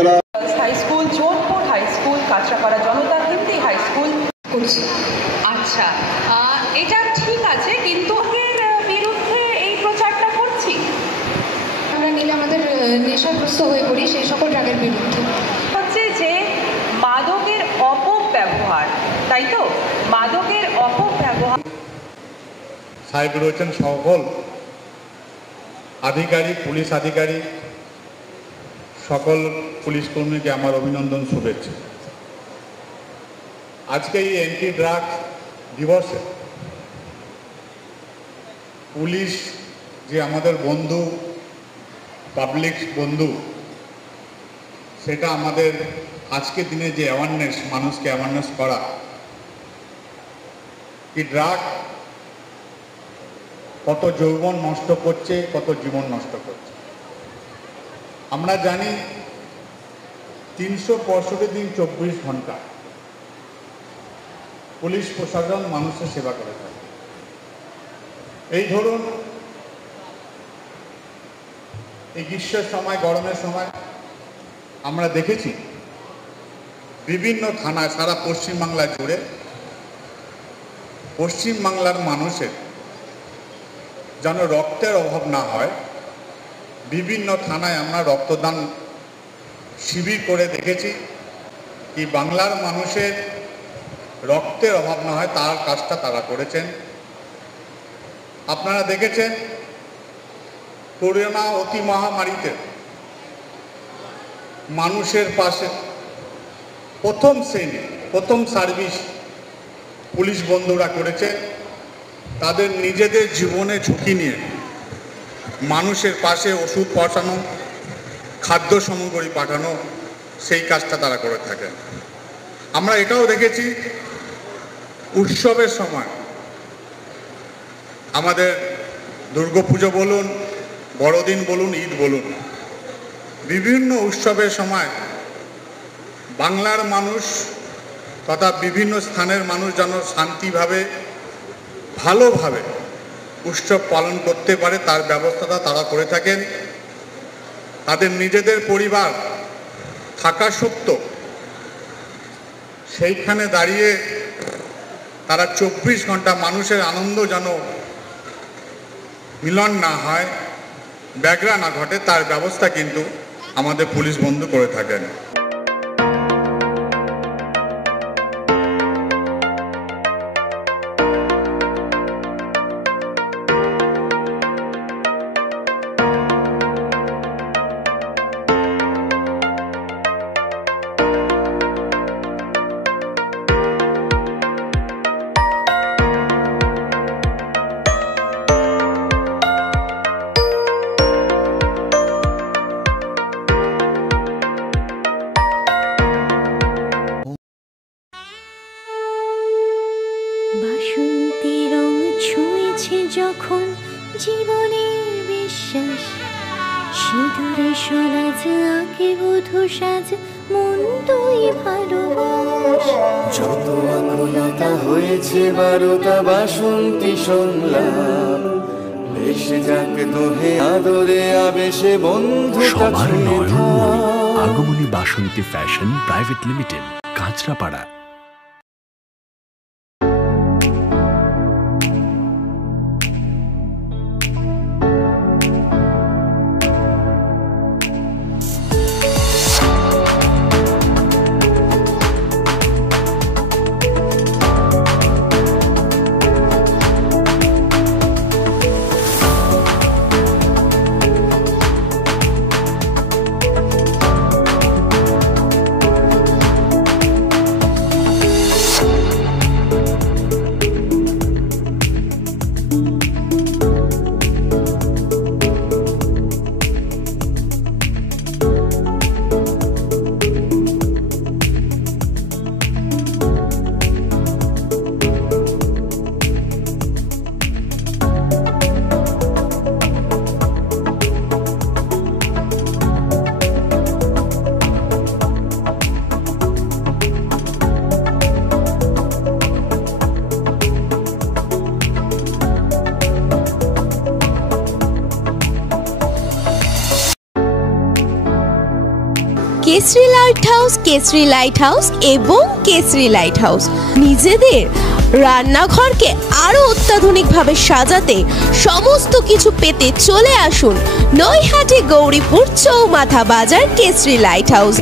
করা। High school, Jaunpur high school, Kanchrapara Janata Hindi high school করছি। আচ্ছা, এটা ঠিক আছে, কিন্তু এর বিরুদ্ধে এই প্রচারটা করছি। আমরা নিলে আমাদের নেশাগ্রস্ত হয়ে পড়ি সেই সকল রাগের বিরুদ্ধে। হচ্ছে যে মাদকের অপব্যবহার, তাই তো? মাদকের অপব্যবহার। সাহেব রয়েছেন সকল আধিকারিক, পুলিশ আধিকারিক, সকল পুলিশ কর্মীকে আমার অভিনন্দন, শুভেচ্ছা। আজকে এই অ্যান্টি ড্রাগ দিবসে পুলিশ যে আমাদের বন্ধু, পাবলিক বন্ধু, সেটা আমাদের আজকের দিনে যে অ্যাওয়ারনেস, মানুষকে অ্যাওয়ারনেস করা কি ড্রাগ কত যৌবন নষ্ট করছে, কত জীবন নষ্ট করছে। আমরা জানি 365 দিন 24 ঘন্টা পুলিশ প্রশাসন মানুষের সেবা করে থাকে। এই ধরুন এই গ্রীষ্মের সময়, গরমের সময় আমরা দেখেছি বিভিন্ন থানায় সারা পশ্চিমবাংলা জুড়ে পশ্চিমবাংলার মানুষের যেন রক্তের অভাব না হয়, বিভিন্ন থানায় আমরা রক্তদান শিবির করে দেখেছি কি বাংলার মানুষের রক্তের অভাব না হয় তার কাজটা তারা করেছেন। আপনারা দেখেছেন করোনা অতি মহামারীতে মানুষের পাশে প্রথম শ্রেণী, প্রথম সার্ভিস পুলিশ বন্ধুরা করেছে। তাদের নিজেদের জীবনে ঝুঁকি নিয়ে মানুষের পাশে ওষুধ পৌঁছানো, খাদ্য সামগ্রী পাঠানো, সেই কাজটা তারা করে থাকেন। আমরা এটাও দেখেছি উৎসবের সময়, আমাদের দুর্গাপুজো বলুন, বড়দিন বলুন, ঈদ বলুন, বিভিন্ন উৎসবের সময় বাংলার মানুষ তথা বিভিন্ন স্থানের মানুষ যেন শান্তিভাবে, ভালোভাবে উৎসব পালন করতে পারে তার ব্যবস্থাটা তারা করে থাকেন। তাদের নিজেদের পরিবার থাকা সত্ত্বেও সেইখানে দাঁড়িয়ে তারা 24 ঘন্টা মানুষের আনন্দ যেন মিলন না হয়, ব্যাঘ্রা না ঘটে, তার ব্যবস্থা কিন্তু আমাদের পুলিশ বন্ধু করে থাকেন। বাসন্তী রং ছুঁয়েছে যখন জীবনের বিশ্বাস, সিঁদুরে সরাজ আঁকে বধূ সাজ, মন তুই ভালোবাস। যত আকুলতা হয়েছে বারোটা বাসন্তী সংলাপ, ভেসে যাকে দোহে আদরে আবেশে বন্ধু। সবার Nayanmoni Agamani Basanti fashion private limited, Kanchrapara. Kesari light house এবং কেসরি লাইট হাউস নিজেদের রান্নাঘরকে আরো অত্যাধুনিকভাবে সাজাতে সমস্ত কিছু পেতে চলে আসুন নৈহাটি গৌরীপুর চৌমাথা বাজার কেসরি লাইট হাউস।